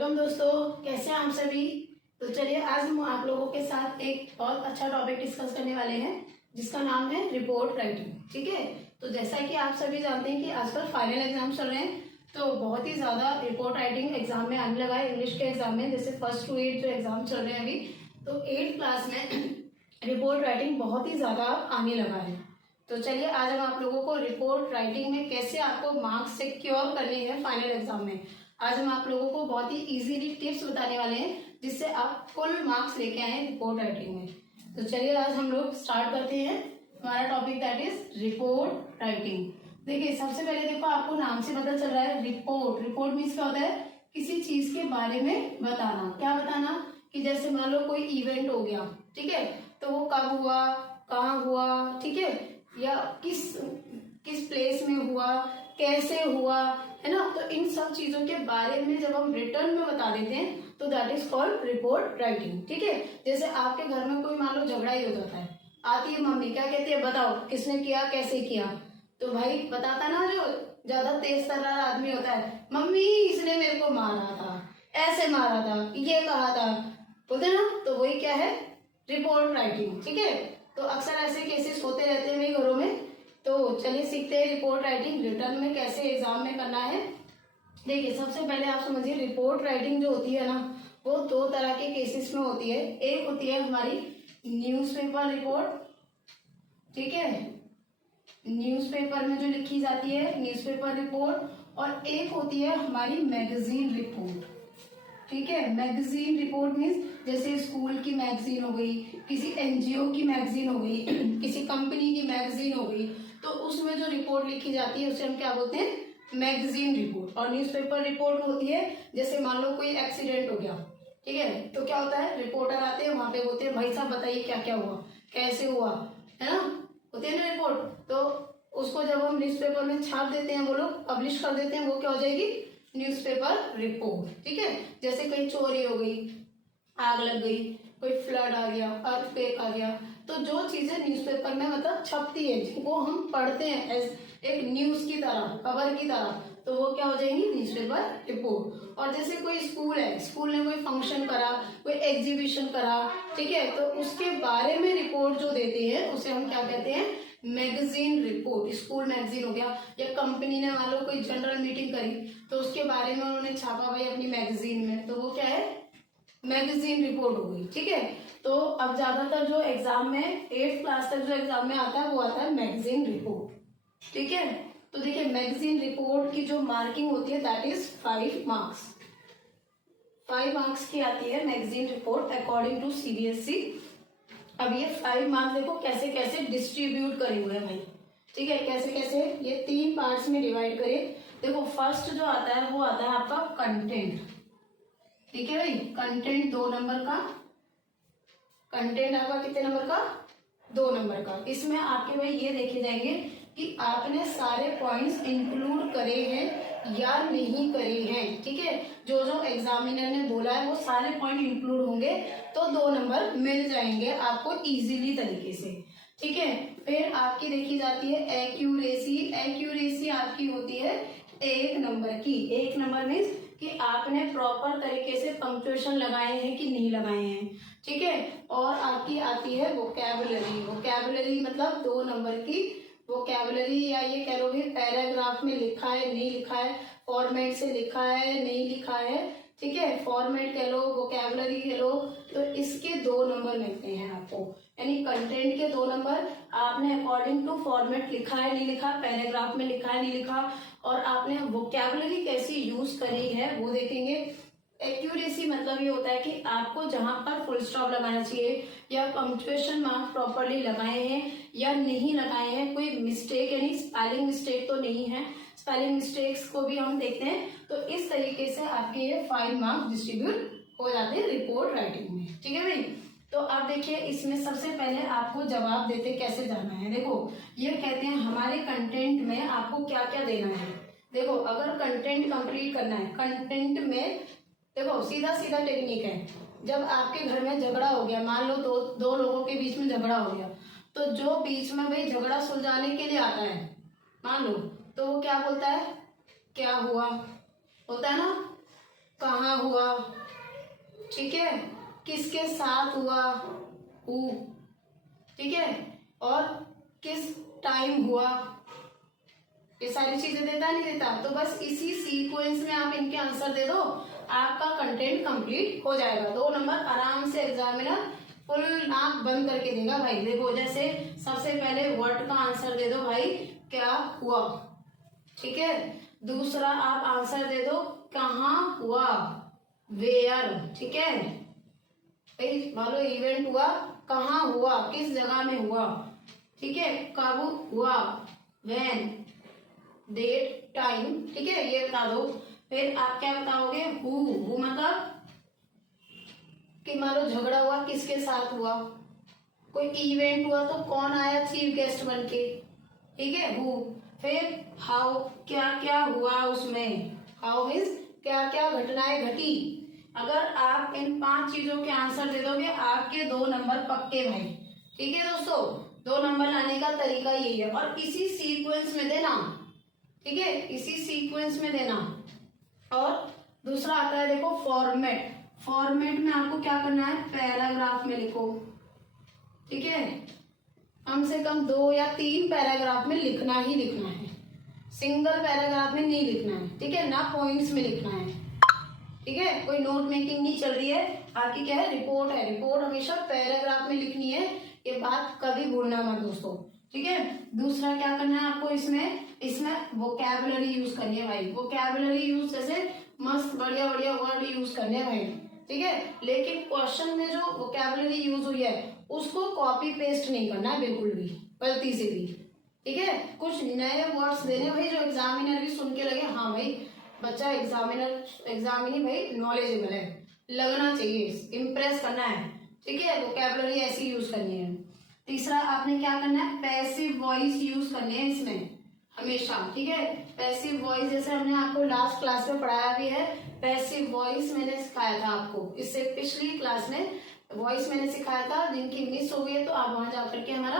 Welcome दोस्तों, कैसे हैं आप सभी। तो चलिए आज हम आप लोगों के साथ एक बहुत अच्छा टॉपिक डिस्कस करने वाले हैं जिसका नाम है रिपोर्ट राइटिंग। ठीक है, तो जैसा कि आप सभी जानते हैं कि आजकल फाइनल एग्जाम चल रहे हैं, तो बहुत ही ज्यादा रिपोर्ट राइटिंग एग्जाम में आने लगा है। इंग्लिश के एग्जाम में जैसे 1st to 8 जो एग्जाम चल रहे हैं अभी, तो 8th क्लास में रिपोर्ट राइटिंग बहुत ही ज्यादा आने लगा है। तो चलिए आज हम आप लोगों को रिपोर्ट राइटिंग में कैसे आपको मार्क्स सिक्योर करने हैं फाइनल एग्जाम में, आज हम आप लोगों को बहुत ही इजीली टिप्स बताने वाले हैं जिससे आप फुल मार्क्स लेके आए रिपोर्ट राइटिंग में। तो चलिए आज हम लोग स्टार्ट करते हैं हमारा topic, that is report writing. देखिए सबसे पहले देखो, आपको नाम से पता चल रहा है रिपोर्ट। रिपोर्ट मीन्स क्या होता है? किसी चीज के बारे में बताना। क्या बताना? कि जैसे मान लो कोई इवेंट हो गया, ठीक है, तो वो कब हुआ, कहाँ हुआ, ठीक है, या किस किस प्लेस में हुआ, कैसे हुआ, है ना। तो इन सब चीजों के बारे में जब हम रिटर्न में बता देते हैं तो that is called report writing. ठीक है, जैसे आपके घर में कोई मान लो झगड़ा ही हो जाता है, आती है मम्मी, क्या कहती है, बताओ किसने किया, कैसे किया। तो भाई बताता ना, जो ज्यादा तेज तर्रार आदमी होता है, मम्मी इसने मेरे को मारा था, ऐसे मारा था, ये कहा था, बोलते ना, तो वही क्या है, रिपोर्ट राइटिंग। ठीक है, तो अक्सर ऐसे केसेस होते रहते हैं मेरे घरों में। तो चलिए सीखते हैं रिपोर्ट राइटिंग रिटर्न में कैसे एग्जाम में करना है। देखिए सबसे पहले आप समझिए, रिपोर्ट राइटिंग जो होती है ना, वो दो तरह के केसेस में होती है। एक होती है हमारी न्यूज़पेपर रिपोर्ट, ठीक है, न्यूज़पेपर में जो लिखी जाती है न्यूज़पेपर रिपोर्ट, और एक होती है हमारी मैगजीन रिपोर्ट। ठीक है, मैगजीन रिपोर्ट मीन्स जैसे स्कूल की मैगजीन हो गई, किसी एनजीओ की मैगजीन हो गई, किसी कंपनी की मैगजीन हो गई, तो उसमें जो रिपोर्ट लिखी जाती है उसे हम क्या बोलते हैं, मैगजीन रिपोर्ट। और न्यूज़पेपर रिपोर्ट होती है जैसे मान लो कोई एक्सीडेंट हो गया, ठीक है, तो क्या होता है, रिपोर्टर आते हैं वहां पे, बोलते हैं भाई साहब बताइए क्या क्या हुआ, कैसे हुआ, है ना, होती है ना रिपोर्ट। तो उसको जब हम न्यूज़पेपर में छाप देते हैं, वो लोग पब्लिश कर देते हैं, वो क्या हो जाएगी, न्यूज़पेपर रिपोर्ट। ठीक है, जैसे कहीं चोरी हो गई, आग लग गई, कोई फ्लड आ गया, अर्थक्वेक आ गया, तो जो चीजें न्यूज़पेपर में मतलब छपती है, जिनको हम पढ़ते हैं एज एक न्यूज की तरह, खबर की तरह, तो वो क्या हो जाएंगी, न्यूज़पेपर रिपोर्ट। और जैसे कोई स्कूल है, स्कूल ने कोई फंक्शन करा, कोई एग्जीबिशन करा, ठीक है, तो उसके बारे में रिपोर्ट जो देते हैं उसे हम क्या कहते हैं, मैगजीन रिपोर्ट। स्कूल मैगजीन हो गया, या कंपनी ने मान लो कोई जनरल मीटिंग करी, तो उसके बारे में उन्होंने छापा भाई अपनी मैगजीन में, तो वो क्या है, मैगजीन रिपोर्ट हो गई। ठीक है, तो अब ज्यादातर जो एग्जाम में 8th क्लास तक जो एग्जाम में आता है वो आता है मैगजीन रिपोर्ट। ठीक है, तो देखिए मैगजीन रिपोर्ट की जो मार्किंग होती है दैट इज 5 मार्क्स। 5 मार्क्स की आती है magazine report according to CBSE. अब ये 5 मार्क्स देखो कैसे कैसे डिस्ट्रीब्यूट करे हुए हैं भाई। ठीक है, कैसे कैसे, ये 3 पार्ट्स में डिवाइड करे। देखो फर्स्ट जो आता है वो आता है आपका कंटेंट। ठीक है भाई, कंटेंट 2 नंबर का, कंटेंट आपका कितने नंबर का, 2 नंबर का। इसमें आपके भाई ये देखे जाएंगे कि आपने सारे पॉइंट्स इंक्लूड करे हैं या नहीं करे हैं। ठीक है, जो जो एग्जामिनर ने बोला है वो सारे पॉइंट इंक्लूड होंगे तो 2 नंबर मिल जाएंगे आपको इजीली तरीके से। ठीक है, फिर आपकी देखी जाती है एक्यूरेसी। एक्यूरेसी आपकी होती है 1 नंबर की। 1 नंबर मीन्स कि आपने प्रॉपर तरीके से पंक्चुएशन लगाए हैं कि नहीं लगाए हैं। ठीक है, और आपकी आती है वोकैबुलरी। वोकैबुलरी मतलब 2 नंबर की वोकैबुलरी, या ये कह लो कि पैराग्राफ में लिखा है नहीं लिखा है, फॉर्मेट से लिखा है नहीं लिखा है। ठीक है, फॉर्मेट कह लो, वोकैबुलरी कह लो, तो इसके 2 नंबर मिलते हैं आपको। यानी कंटेंट के 2 नंबर, आपने अकॉर्डिंग टू फॉर्मेट लिखा है नहीं लिखा, पैराग्राफ में लिखा है नहीं लिखा, और आपने वोकैबुलरी कैसी यूज करी है वो देखेंगे। एक्यूरेसी मतलब ये होता है कि आपको जहां पर फुल स्टॉप लगाना चाहिए या पंक्चुएशन मार्क प्रॉपरली लगाए हैं या नहीं लगाए हैं, कोई मिस्टेक यानी स्पेलिंग मिस्टेक तो नहीं है, स्पेलिंग मिस्टेक्स को भी हम देखते हैं। तो इस तरीके से आपके ये 5 मार्क्स डिस्ट्रीब्यूट हो जाते हैं रिपोर्ट राइटिंग में। ठीक है भाई, तो आप देखिए इसमें सबसे पहले आपको जवाब देते कैसे जाना है। देखो ये कहते हैं हमारे कंटेंट में आपको क्या क्या देना है। देखो अगर कंटेंट कंप्लीट करना है, कंटेंट में देखो सीधा सीधा टेक्निक है। जब आपके घर में झगड़ा हो गया, मान लो दो लोगों के बीच में झगड़ा हो गया, तो जो बीच में भाई झगड़ा सुलझाने के लिए आता है, मान लो, तो वो क्या बोलता है, क्या हुआ, होता है ना, कहाँ हुआ, ठीक है, किसके साथ हुआ, हु, ठीक है, और किस टाइम हुआ, ये सारी चीजें देता नहीं देता। तो बस इसी सीक्वेंस में आप इनके आंसर दे दो, आपका कंटेंट कंप्लीट हो जाएगा। 2 नंबर आराम से एग्जामिनर फुल नाक बंद करके देगा भाई। देखो जैसे सबसे पहले व्हाट का आंसर दे दो भाई, क्या हुआ, ठीक है। दूसरा आप आंसर दे दो कहाँ हुआ, वेयर, ठीक है भाई, मान लो इवेंट हुआ, कहाँ हुआ, किस जगह में हुआ, ठीक है, कब हुआ, व्हेन, डेट, टाइम, ठीक है, ये बता दो। फिर आप क्या बताओगे, हु मतलब कि मान लो झगड़ा हुआ, किसके साथ हुआ, कोई इवेंट हुआ तो कौन आया चीफ गेस्ट बन के, ठीक है, हु। फिर हाउ, क्या क्या हुआ उसमें, हाउ मीन्स क्या क्या घटनाएं घटी। अगर आप इन 5 चीजों के आंसर दे दोगे आपके 2 नंबर पक्के भाई, ठीक है दोस्तों। 2 नंबर लाने का तरीका यही है, और इसी सीक्वेंस में देना, ठीक है, इसी सीक्वेंस में देना। और दूसरा आता है देखो फॉर्मेट, फॉर्मेट में आपको क्या करना है, पैराग्राफ में लिखो, ठीक है, कम से कम 2 या 3 पैराग्राफ में लिखना ही लिखना है, सिंगल पैराग्राफ में नहीं लिखना है, ठीक है, ना पॉइंट्स में लिखना है, ठीक है, कोई नोट मेकिंग नहीं चल रही है, आपकी क्या है, रिपोर्ट है, रिपोर्ट हमेशा पैराग्राफ में लिखनी है, ये बात कभी भूलना मत दोस्तों, ठीक है। दूसरा क्या करना है आपको, इसमें वोकैबुलरी यूज करनी है भाई, वोकैबुलरी यूज जैसे मस्त बढ़िया बढ़िया वर्ड यूज करने हैं भाई, ठीक है, लेकिन क्वेश्चन में जो वोकैबुलरी यूज हुई है उसको कॉपी पेस्ट नहीं करना है बिल्कुल भी, गलती से भी, ठीक है। कुछ नए वर्ड्स देने भाई जो एग्जामिनर भी सुन के लगे हाँ भाई बच्चा एग्जामिनी भाई नॉलेजेबल है, लगना चाहिए, इम्प्रेस करना है, ठीक है, वोकैबुलरी ऐसी यूज करनी है। तीसरा आपने क्या करना है, पैसिव वॉइस यूज करनी है इसमें हमेशा, ठीक है, पैसिव वॉइस जैसे हमने आपको लास्ट क्लास में पढ़ाया भी है, पैसिव वॉइस मैंने सिखाया था आपको, इससे पिछली क्लास में वॉइस मैंने सिखाया था, जिनकी मिस हो गई है तो आप वहां जाकर के हमारा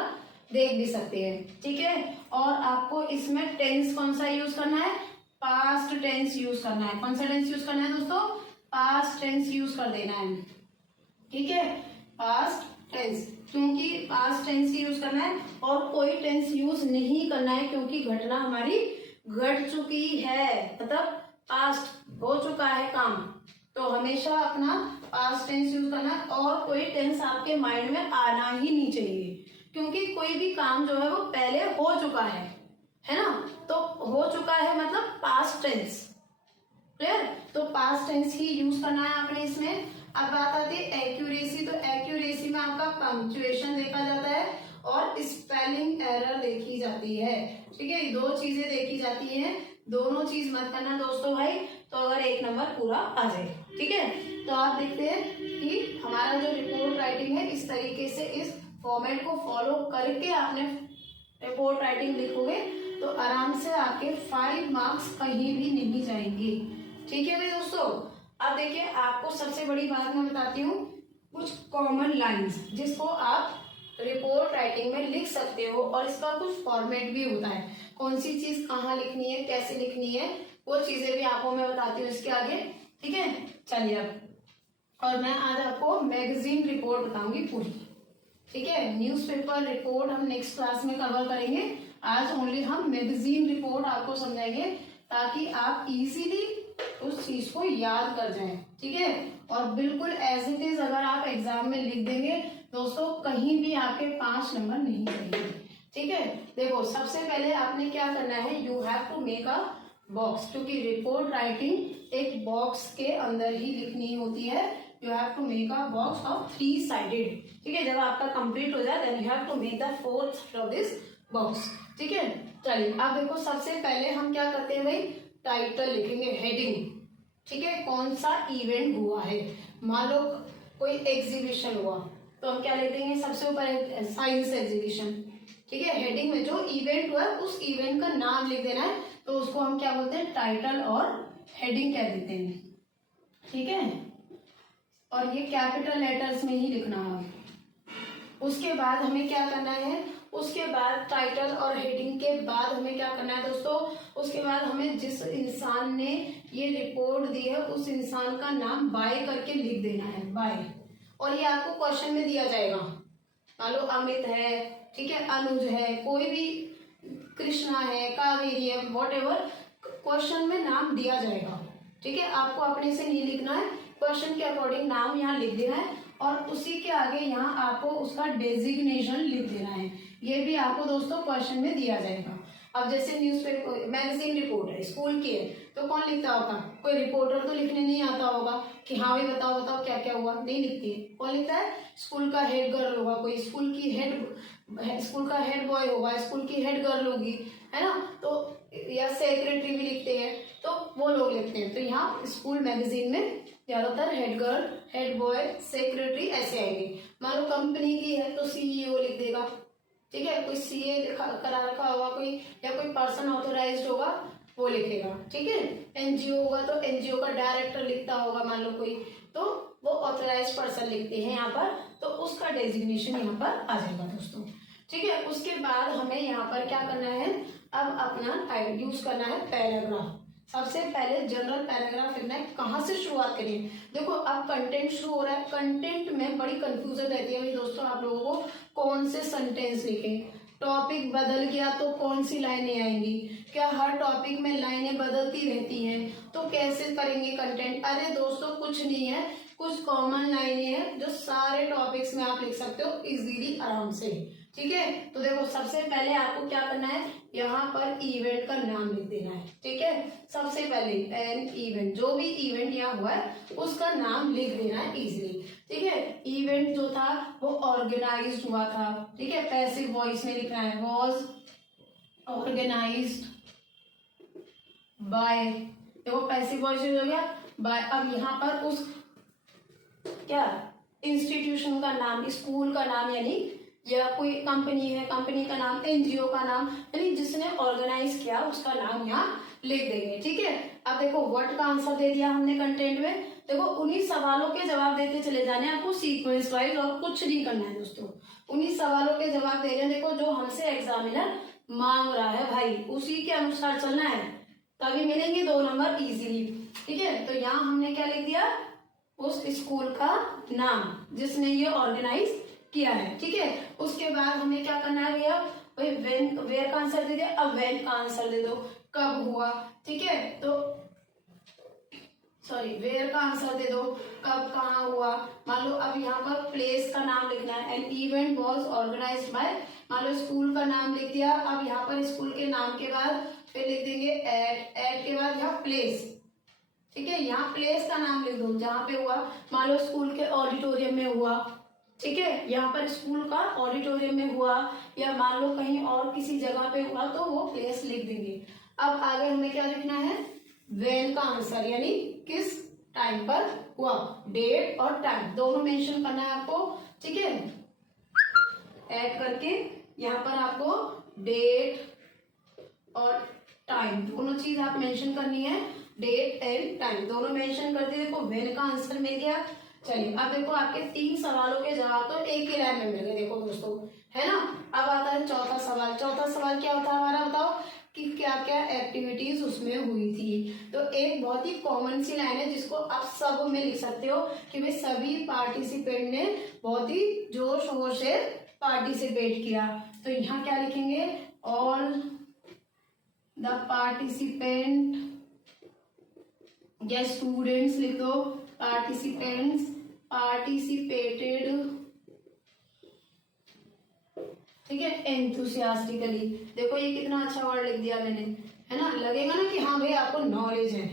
देख भी सकते हैं, ठीक है। और आपको इसमें टेंस कौन सा यूज करना है, पास्ट टेंस यूज करना है। कौन सा टेंस यूज करना है दोस्तों, पास्ट टेंस यूज कर देना है, ठीक है, पास्ट टेंस, क्योंकि पास्ट टेंस ही यूज करना है और कोई टेंस यूज नहीं करना है क्योंकि घटना हमारी घट चुकी है, मतलब पास्ट हो चुका है काम, तो हमेशा अपना पास्ट टेंस यूज करना है और कोई टेंस आपके माइंड में आना ही नहीं चाहिए, क्योंकि कोई भी काम जो है वो पहले हो चुका है ना, तो हो चुका है मतलब पास्ट टेंस, क्लियर, तो पास्ट टेंस ही यूज करना है आपने इसमें। अब बात आती है एक्यूरेसी, तो एक्यूरेसी में आपका पंक्चुएशन देखा जाता है और स्पेलिंग एरर देखी जाती है, ठीक है, 2 चीजें देखी जाती हैं, दोनों चीज मत करना दोस्तों भाई, तो अगर 1 नंबर पूरा आ जाए, ठीक है। तो आप देखते हैं कि हमारा जो रिपोर्ट राइटिंग है इस तरीके से इस फॉर्मेट को फॉलो करके आपने रिपोर्ट राइटिंग लिखोगे तो आराम से आपके 5 मार्क्स कहीं भी नहीं जाएंगे, ठीक है भाई दोस्तों। अब देखिए आपको सबसे बड़ी बात मैं बताती हूँ, कुछ कॉमन लाइंस जिसको आप रिपोर्ट राइटिंग में लिख सकते हो और इसका कुछ फॉर्मेट भी होता है, कौन सी चीज कहाँ लिखनी है, कैसे लिखनी है, वो चीजें भी आपको मैं बताती हूँ इसके आगे, ठीक है। चलिए अब, और मैं आज आपको मैगजीन रिपोर्ट बताऊंगी पूरी, ठीक है, न्यूज़पेपर रिपोर्ट हम नेक्स्ट क्लास में कवर करेंगे, आज ओनली हम मैगजीन रिपोर्ट आपको समझाएंगे ताकि आप इजीली उस चीज को याद कर जाएं, ठीक है, और बिल्कुल एज इट इज अगर आप एग्जाम में लिख देंगे दोस्तों कहीं भी आपके 5 नंबर नहीं चाहिए, ठीक है। देखो सबसे पहले आपने क्या करना है, you have to make a box, क्योंकि रिपोर्ट राइटिंग एक बॉक्स के अंदर ही लिखनी होती है, you have to make a box of 3 sided, ठीक है, जब आपका कंप्लीट हो जाए then you have to make the 4th side of this box, ठीक है। चलिए अब देखो सबसे पहले हम क्या करते हैं भाई, टाइटल लिखेंगे, हेडिंग, ठीक है, कौन सा इवेंट हुआ है, मान लो कोई एग्जीबिशन हुआ तो हम क्या लिख देंगे, सबसे ऊपर साइंस एग्जीबिशन, ठीक है, हेडिंग में जो इवेंट हुआ है उस इवेंट का नाम लिख देना है, तो उसको हम क्या बोलते हैं, टाइटल और हेडिंग कह देते हैं, ठीक है, और ये कैपिटल लेटर्स में ही लिखना है। उसके बाद हमें क्या करना है, उसके बाद टाइटल और हेडिंग के बाद हमें क्या करना है दोस्तों, उसके बाद हमें जिस इंसान ने ये रिपोर्ट दी है उस इंसान का नाम बाय करके लिख देना है, बाय। और ये आपको क्वेश्चन में दिया जाएगा। मान लो अमित है, ठीक है, अनुज है, कोई भी, कृष्णा है, कावेरी है, वॉट एवर क्वेश्चन में नाम दिया जाएगा, ठीक है। आपको अपने से नहीं लिखना है, क्वेश्चन के अकॉर्डिंग नाम यहाँ लिख देना है और उसी के आगे यहाँ आपको उसका डेजिग्नेशन लिख देना है। ये भी आपको दोस्तों क्वेश्चन में दिया जाएगा। अब जैसे न्यूज़पेपर मैगजीन रिपोर्ट है, स्कूल की है, तो कौन लिखता होगा, कोई रिपोर्टर तो लिखने नहीं आता होगा कि हाँ भाई बताओ बताओ क्या क्या हुआ, नहीं लिखती है। कौन लिखता है, स्कूल का हेड गर्ल होगा, कोई स्कूल की हेड, स्कूल का हेड बॉय होगा, स्कूल की हेड गर्ल होगी, है ना, तो या सेक्रेटरी भी लिखते हैं, तो वो लोग लिखते हैं। तो यहाँ स्कूल मैगजीन में ज्यादातर head girl, head boy, secretary ऐसे आएंगे। मान लो कंपनी की है तो सीईओ लिख देगा, ठीक है, कोई सीए करा रखा होगा कोई, या कोई पर्सन ऑथोराइज्ड होगा वो लिखेगा, ठीक है। एनजीओ होगा तो एनजीओ का डायरेक्टर लिखता होगा, मान लो कोई, तो वो ऑथोराइज्ड पर्सन लिखते हैं यहाँ पर, तो उसका डेजिग्नेशन यहाँ पर आ जाएगा दोस्तों, ठीक है। उसके बाद हमें यहाँ पर क्या करना है, अब अपना यूज करना है पैराग्राफ। सबसे पहले जनरल पैराग्राफ लिखना है। कहाँ से शुरुआत करें, देखो अब कंटेंट शुरू हो रहा है, कंटेंट में बड़ी कंफ्यूजन रहती है भाई दोस्तों आप लोगों को, कौन से सेंटेंस लिखें, टॉपिक बदल गया तो कौन सी लाइनें आएंगी, क्या हर टॉपिक में लाइनें बदलती रहती हैं, तो कैसे करेंगे कंटेंट। अरे दोस्तों कुछ नहीं है, कुछ कॉमन लाइनें हैं जो सारे टॉपिक्स में आप लिख सकते हो इजीली, आराम से, ठीक है। तो देखो सबसे पहले आपको क्या करना है, यहाँ पर इवेंट का नाम लिख देना है, ठीक है। सबसे पहले एन इवेंट, जो भी इवेंट यहाँ हुआ है उसका नाम लिख देना है इजीली, ठीक है। इवेंट जो था वो ऑर्गेनाइज्ड हुआ था, ठीक है, पैसिव वॉइस में लिखना है, वॉज ऑर्गेनाइज्ड बाय, देखो पैसिव वॉइस हो गया बाय। अब यहाँ पर उस क्या इंस्टीट्यूशन का नाम, स्कूल का नाम, यानी या कोई कंपनी है, कंपनी का नाम, एनजीओ का नाम, यानी जिसने ऑर्गेनाइज किया उसका नाम यहाँ लिख देंगे, ठीक है। अब देखो व्हाट का आंसर दे दिया हमने कंटेंट में, देखो उन्हीं सवालों के जवाब देते चले जाने हैं आपको सीक्वेंस वाइज, और कुछ नहीं करना है दोस्तों, उन्हीं सवालों के जवाब दे रहे हैं, देखो जो हमसे एग्जामिनर मांग रहा है भाई उसी के अनुसार चलना है, तभी मिलेंगे 2 नंबर इजीली, ठीक है। तो यहाँ हमने क्या लिख दिया, उस स्कूल का नाम जिसने ये ऑर्गेनाइज किया है, ठीक है। उसके बाद हमें क्या करना है भैया, भाई वेन, वेयर का आंसर दे दिया, अब वेन का आंसर दे दो, कब हुआ, ठीक है। तो सॉरी वेयर का आंसर दे दो, कब कहाँ हुआ। मान लो अब यहाँ पर प्लेस का नाम लिखना है, an event was organised by, मान लो स्कूल का नाम लिख दिया। अब यहाँ पर स्कूल के नाम के बाद फिर लिख देंगे एट, एट के बाद यहाँ प्लेस, ठीक है, यहाँ प्लेस का नाम लिख दो जहाँ पे हुआ, मान लो स्कूल के ऑडिटोरियम में हुआ, ठीक है, यहाँ पर स्कूल का ऑडिटोरियम में हुआ, या मान लो कहीं और किसी जगह पे हुआ तो वो प्लेस लिख देंगे। अब आगे हमें क्या लिखना है, व्हेन का आंसर, यानी किस टाइम पर हुआ, डेट और टाइम दोनों मेंशन करना है आपको, ठीक है। ऐड करके यहाँ पर आपको डेट और टाइम दोनों चीज आप मेंशन करनी है, डेट एंड टाइम दोनों मेंशन कर दिए। देखो व्हेन का आंसर मिल गया। चलिए अब देखो आपके 3 सवालों के जवाब तो एक ही लाइन में मिल गए, देखो दोस्तों, है ना। अब आता है चौथा सवाल। चौथा सवाल क्या होता है हमारा, बताओ कि क्या क्या एक्टिविटीज उसमें हुई थी। तो एक बहुत ही कॉमन सी लाइन है जिसको आप सब में लिख सकते हो कि भाई सभी पार्टिसिपेंट ने बहुत ही जोश शोर से पार्टिसिपेट किया। तो यहाँ क्या लिखेंगे, ऑल द पार्टिसिपेंट या स्टूडेंट्स लिख दो, पार्टिसिपेंट्स पार्टिसिपेटेड, ठीक है, एंथुसियास्टिकली। देखो ये कितना अच्छा वर्ड लिख दिया मैंने, है ना, लगेगा ना कि हाँ भाई आपको नॉलेज है,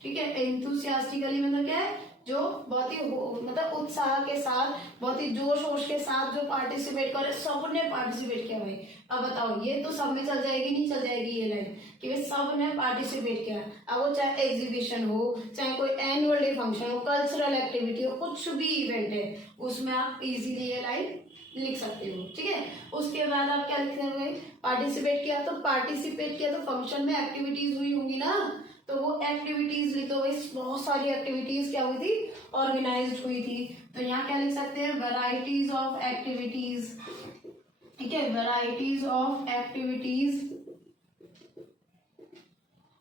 ठीक है। एंथुसियास्टिकली मतलब क्या है, जो बहुत ही मतलब उत्साह के साथ, बहुत ही जोश होश के साथ जो पार्टिसिपेट करे, सबने पार्टिसिपेट किया भाई। अब बताओ ये तो सब में चल जाएगी, नहीं चल जाएगी ये लाइन कि भाई सबने पार्टिसिपेट किया। अब वो चाहे एग्जीबिशन हो, चाहे कोई एनुअल डे फंक्शन हो, कल्चरल एक्टिविटी हो, कुछ भी इवेंट है उसमें आप इजीली ये लाइन लिख सकते हो, ठीक है। उसके बाद आप क्या लिखते हैं, पार्टिसिपेट किया, तो पार्टिसिपेट किया तो फंक्शन में एक्टिविटीज हुई होंगी ना, तो वो एक्टिविटीज लिख दो भाई, बहुत सारी एक्टिविटीज क्या हुई थी, ऑर्गेनाइज्ड हुई थी। तो यहाँ क्या लिख सकते हैं, वैरायटीज ऑफ एक्टिविटीज, ठीक है, वैरायटीज ऑफ एक्टिविटीज।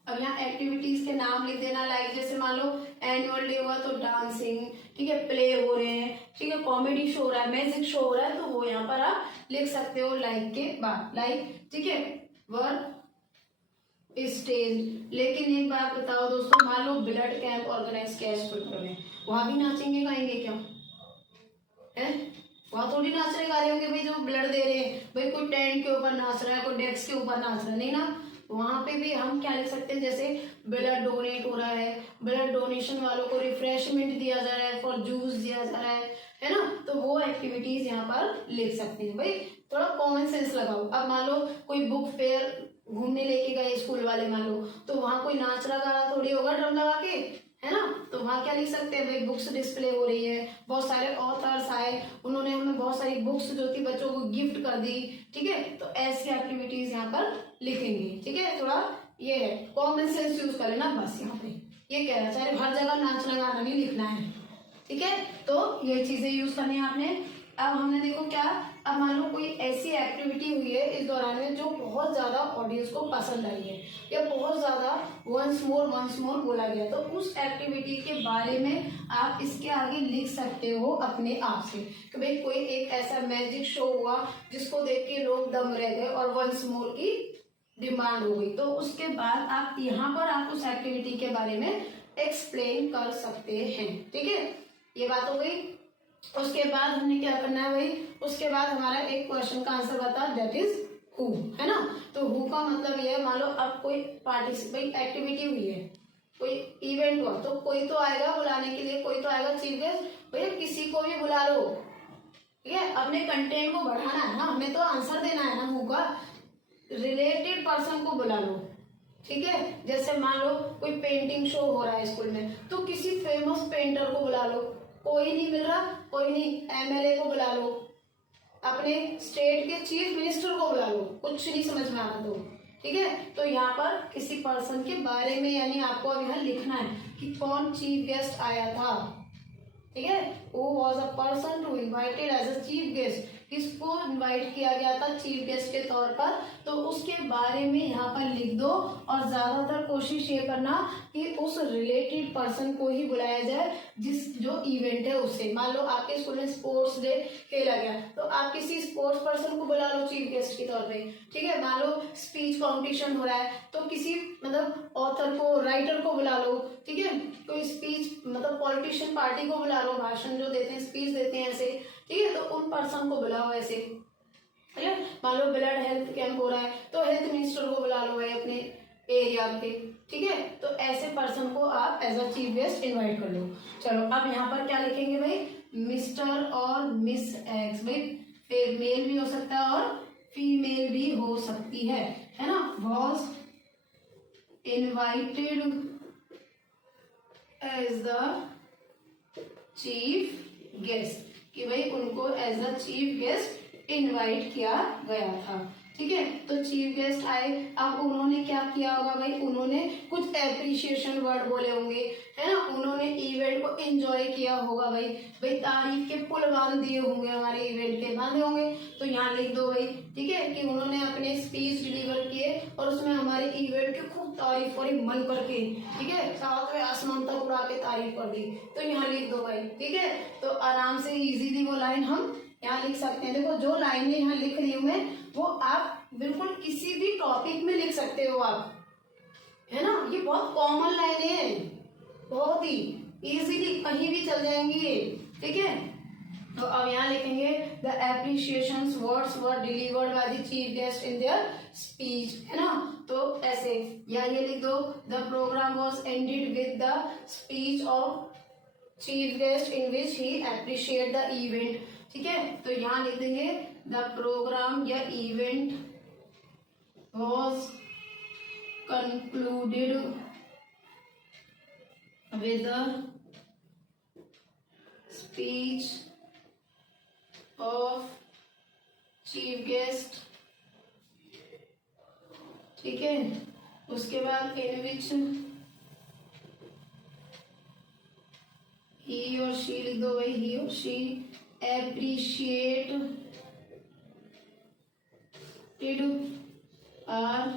अब यहाँ एक्टिविटीज के नाम लिख देना, लाइक जैसे मान लो एनुअल डे हुआ तो डांसिंग, ठीक है, प्ले हो रहे हैं, ठीक है, कॉमेडी शो हो रहा है, मैजिक शो हो रहा है, तो वो यहाँ पर आप लिख सकते हो लाइक के बाद, लाइक, ठीक है, वर्क स्टेज। लेकिन एक बात बताओ दोस्तों, मान लो ब्लड कैंप ऑर्गेनाइज किया है स्कूल में, वहां भी नाचेंगे गाएंगे क्या है, वहां थोड़ी नाच रहे गा रहे होंगे भाई जो ब्लड दे रहे हैं, भाई कोई टेंट के ऊपर नाच रहा है, कोई डेस्क के ऊपर नाच रहा है, नहीं ना। वहां पे भी हम क्या लिख सकते हैं, जैसे ब्लड डोनेट हो रहा है, ब्लड डोनेशन वालों को रिफ्रेशमेंट दिया जा रहा है, फॉर जूस दिया जा रहा है ना, तो वो एक्टिविटीज यहाँ पर लिख सकते हैं भाई, थोड़ा कॉमन सेंस लगाओ। अब मान लो कोई बुक फेयर घूमने लेके गए स्कूल वाले मान लो, तो वहां कोई नाच रहा गा रहा थोड़ी होगा ड्रम लगा के, है ना, तो वहां क्या लिख सकते हैं भाई, बुक्स डिस्प्ले हो रही है, बहुत सारे ऑथर्स आए, उन्होंने हमें बहुत सारी बुक्स जो थी बच्चों को गिफ्ट कर दी, ठीक है, तो ऐसी एक्टिविटीज यहाँ पर लिखेंगे, ठीक है, थोड़ा ये है कॉमन सेंस यूज कर लेना बस। यहाँ पे ये कह रहा है चाहे हर जगह नाचना गाना नहीं लिखना है, ठीक है, तो ये चीजें यूज करनी है आपने। अब हमने देखो क्या, अब मान लो कोई ऐसी एक्टिविटी हुई है इस दौरान में जो बहुत ज्यादा ऑडियंस को पसंद आई है, या बहुत ज्यादा वंस मोर बोला गया, तो उस एक्टिविटी के बारे में आप इसके आगे लिख सकते हो अपने आप से कि भाई कोई एक ऐसा मैजिक शो हुआ जिसको देख के लोग दम रह गए और वंस मोर की डिमांड हो गई, तो उसके बाद आप यहाँ पर आप उस एक्टिविटी के बारे में एक्सप्लेन कर सकते हैं, ठीक है, ये बात हो गई। उसके बाद हमने क्या करना है भाई, उसके बाद हमारा एक क्वेश्चन का आंसर बता, दैट इज हु, है ना। तो हु का मतलब ये है, मान लो अब कोई पार्टिसिपेट एक्टिविटी हुई है, कोई इवेंट हुआ, तो कोई तो आएगा बुलाने के लिए, कोई तो आएगा चीफ गेस्ट, भैया किसी को भी बुला लो, ठीक है, अपने कंटेंट को बढ़ाना है ना, हमें तो आंसर देना है ना, हु का रिलेटेड पर्सन को बुला लो, ठीक है, जैसे मान लो कोई पेंटिंग शो हो रहा है स्कूल में, तो किसी फेमस पेंटर को बुला लो, कोई नहीं मिल रहा, कोई नहीं, एमएलए को बुला लो, अपने स्टेट के चीफ मिनिस्टर को बुला लो, कुछ नहीं समझ में आ रहा तो, ठीक है, तो यहाँ पर किसी पर्सन के बारे में यानी आपको अब यहाँ लिखना है कि कौन चीफ गेस्ट आया था, ठीक है, वो was a person to invited as a chief guest, किसको इनवाइट किया गया था चीफ गेस्ट के तौर पर, तो उसके बारे में यहाँ पर लिख दो, और ज्यादातर कोशिश ये करना कि उस रिलेटेड पर्सन को ही बुलाया जाए जिस जो इवेंट है उससे। मान लो आपके स्कूल में स्पोर्ट्स डे खेला गया, तो आप किसी स्पोर्ट्स पर्सन को बुला लो चीफ गेस्ट के तौर पे, ठीक है, मान लो स्पीच कॉम्पिटिशन हो रहा है, तो किसी मतलब ऑथर को, राइटर को बुला लो, ठीक है, कोई स्पीच मतलब पॉलिटिशियन पार्टी को बुला लो, भाषण जो देते हैं, स्पीच देते हैं ऐसे, ठीक है, तो उन पर्सन को बुलाओ ऐसे, ठीक है, मान लो ब्लड हेल्थ कैंप हो रहा है, तो हेल्थ मिनिस्टर को बुला लो भाई अपने एरिया पे, ठीक है, तो ऐसे पर्सन को आप as a chief guest invite कर लो। चलो अब यहाँ पर क्या लिखेंगे भाई, मिस्टर और मिस एक्स, भाई मेल भी हो सकता है और फीमेल भी हो सकती है ना, was invited as the chief guest, कि भाई उनको as a chief guest invite किया गया था, ठीक है, तो चीफ गेस्ट आए, अब उन्होंने क्या किया होगा भाई, उन्होंने कुछ एप्रिशिएशन वर्ड बोले होंगे, है ना, उन्होंने इवेंट को एंजॉय किया होगा भाई, तारीफ के पुल बांध दिए होंगे, हमारे इवेंट के बांधे होंगे, तो यहाँ लिख दो भाई, ठीक है, कि उन्होंने अपने स्पीच डिलीवर किए और उसमें हमारे इवेंट की खूब तारीफ करी मन करके, ठीक है, सातवें आसमान तक उड़ा के तारीफ कर दी, तो यहाँ लिख दो भाई, ठीक है, तो आराम से इजीली वो लाइन हम यहाँ लिख सकते हैं। देखो जो लाइनें यहाँ लिख रही हूँ मैं, वो आप बिल्कुल किसी भी टॉपिक में लिख सकते हो आप, है ना, ये बहुत कॉमन लाइनें हैं, बहुत ही इजीली कहीं भी चल जाएंगी ये, ठीक है, तो अब यहाँ लिखेंगे the appreciation words were delivered by the chief guest in their speech, है ना, तो ऐसे या ये लिख दो, the program was ended with the speech of chief guest in which he appreciate the event, ठीक है, तो यहाँ लिख देंगे द प्रोग्राम या event was concluded with the speech of chief guest, ठीक है, उसके बाद इन विच लिख दो भाई, ही और शी एप्रिशिएट आर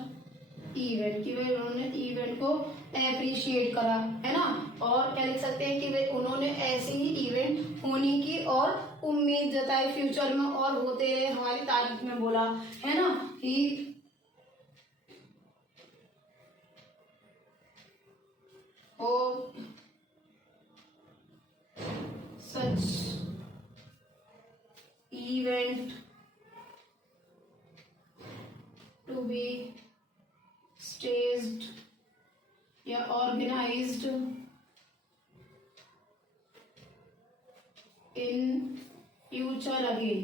इवेंट, कि भाई उन्होंने इवेंट को एप्रिशिएट करा, है ना। और क्या लिख सकते हैं कि भाई उन्होंने ऐसे ही इवेंट होने की और उम्मीद जताई फ्यूचर में, और होते रहे हमारी तारीफ में बोला, है ना। He hope such event to be staged या organized in future again,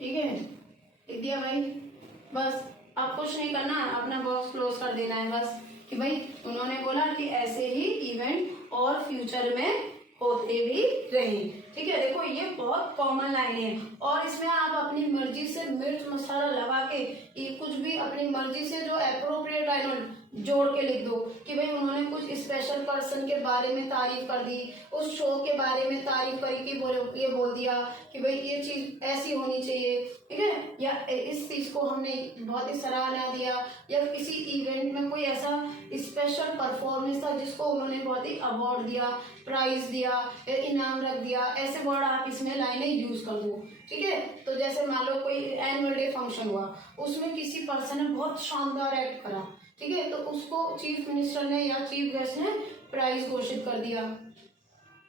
ठीक है। लिख दिया भाई, बस अब कुछ नहीं करना, अपना बॉक्स क्लोज कर देना है बस, कि भाई उन्होंने बोला कि ऐसे ही इवेंट और फ्यूचर में होते भी रहे, ठीक है। देखो ये बहुत कॉमन लाइन है, और इसमें आप अपनी मर्जी से मिर्च मसाला लगा के ये कुछ भी अपनी मर्जी से जो अप्रोप्रिएट लाइन जोड़ के लिख दो, कि भाई उन्होंने कुछ स्पेशल पर्सन के बारे में तारीफ कर दी, उस शो के बारे में तारीफ करी, कि ये बोल दिया कि भाई ये चीज ऐसी होनी चाहिए, ठीक है, या इस चीज को हमने बहुत ही सराहना दिया, या किसी इवेंट में कोई ऐसा स्पेशल परफॉर्मेंस था जिसको उन्होंने बहुत ही अवार्ड दिया, प्राइज दिया, इनाम रख दिया, ऐसे वर्ड आप इसमें लाइनें यूज कर दो, ठीक है। तो जैसे मान लो कोई एनुअल डे फंक्शन हुआ, उसमें किसी पर्सन ने बहुत शानदार एक्ट करा, ठीक है, तो उसको चीफ मिनिस्टर ने या चीफ गेस्ट ने प्राइज घोषित कर दिया,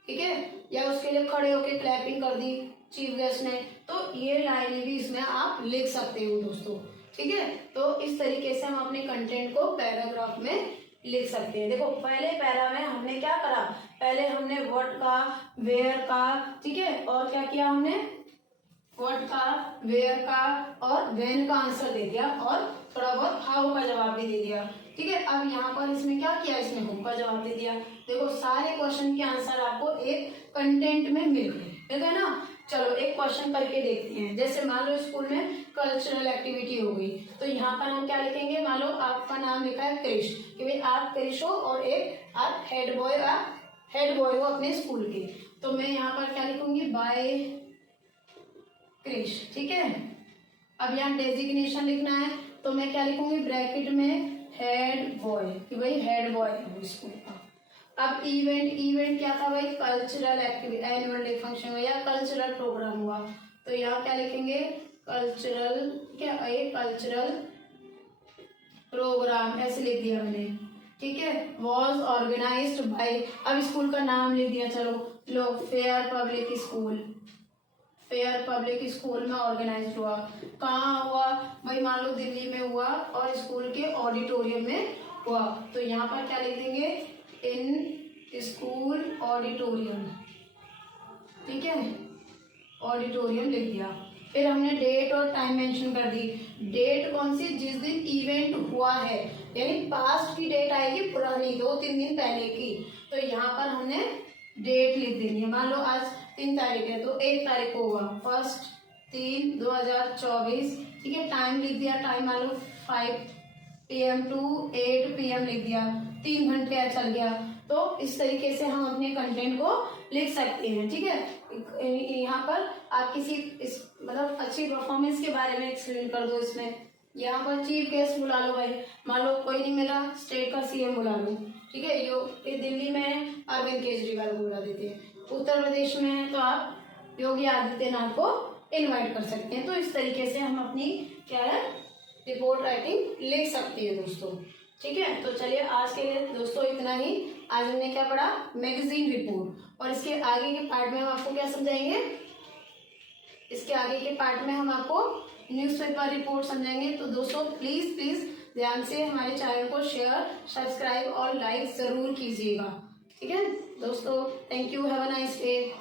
ठीक है, या उसके लिए खड़े होकर क्लैपिंग कर दी चीफ गेस्ट ने, तो ये लाइनें भी इसमें आप लिख सकते हो दोस्तों, ठीक है। तो इस तरीके से हम अपने कंटेंट को पैराग्राफ में लिख सकते हैं। देखो पहले पैरा में हमने क्या करा, पहले हमने व्हाट का, वेयर का, ठीक है, और क्या किया हमने, व्हाट का, वेयर का और व्हेन का आंसर दे दिया, और थोड़ा बहुत हाउ का जवाब भी दे दिया, ठीक है। अब यहाँ पर इसमें क्या किया, इसमें हु का जवाब दे दिया। देखो सारे क्वेश्चन के आंसर आपको एक कंटेंट में मिल गए, ठीक है ना। चलो एक क्वेश्चन करके देखते हैं। जैसे मान लो स्कूल में कल्चरल एक्टिविटी हो गई, तो यहाँ पर हम क्या लिखेंगे, मान लो आपका नाम लिखा है क्रिश, कि भाई आप क्रिश हो और एक आप हेड बॉय हो अपने स्कूल के, तो मैं यहाँ पर क्या लिखूंगी, बाय क्रिश, ठीक है। अब यहाँ डेजिग्नेशन लिखना है, तो मैं क्या लिखूंगी, ब्रैकेट में हेड बॉय, कि भाई हेड बॉय है स्कूल का। अब इवेंट क्या था भाई, cultural activity, annual day function हुआ या कल्चरल प्रोग्राम हुआ, तो यहाँ क्या लिखेंगे, कल्चरल प्रोग्राम, ऐसे लिख दिया मैंने, ठीक है। वॉज ऑर्गेनाइज्ड बाय, अब स्कूल का नाम लिख दिया, चलो लो, फेयर पब्लिक स्कूल में ऑर्गेनाइज हुआ। कहाँ हुआ भाई, मान लो दिल्ली में हुआ और स्कूल के ऑडिटोरियम में हुआ, तो यहाँ पर क्या लिख देंगे, इन स्कूल ऑडिटोरियम, ठीक है, ऑडिटोरियम लिख दिया। फिर हमने डेट और टाइम मेंशन कर दी। डेट कौन सी, जिस दिन इवेंट हुआ है, यानी पास्ट की डेट आएगी, पुरानी 2-3 दिन पहले की, तो यहाँ पर हमने डेट लिख देनी है। मान लो आज 3 तारीख है, तो 1 तारीख को हुआ, 1/3/2024, ठीक है। टाइम लिख दिया, टाइम मान लो 5 PM to 8 PM लिख दिया, 3 घंटे चल गया। तो इस तरीके से हम अपने कंटेंट को लिख सकते हैं, ठीक है। यहाँ पर आप किसी मतलब अच्छी परफॉर्मेंस के बारे में एक्सप्लेन कर दो इसमें। यहाँ पर चीफ गेस्ट बुला लो भाई, मान लो कोई नहीं मिला, स्टेट का CM बुला लो, ठीक है। ये दिल्ली में है, अरविंद केजरीवाल को बुला देते हैं। उत्तर प्रदेश में है तो आप योगी आदित्यनाथ को इनवाइट कर सकते हैं। तो इस तरीके से हम अपनी क्या है, रिपोर्ट राइटिंग लिख सकते हैं दोस्तों, ठीक है। तो चलिए आज के लिए दोस्तों इतना ही। आज हमने क्या पढ़ा, मैगजीन रिपोर्ट, और इसके आगे के पार्ट में हम आपको क्या समझाएंगे, इसके आगे के पार्ट में हम आपको न्यूज़पेपर रिपोर्ट समझाएंगे। तो दोस्तों प्लीज ध्यान से हमारे चैनल को शेयर, सब्सक्राइब और लाइक जरूर कीजिएगा, ठीक है दोस्तों। Thank you, have a nice day.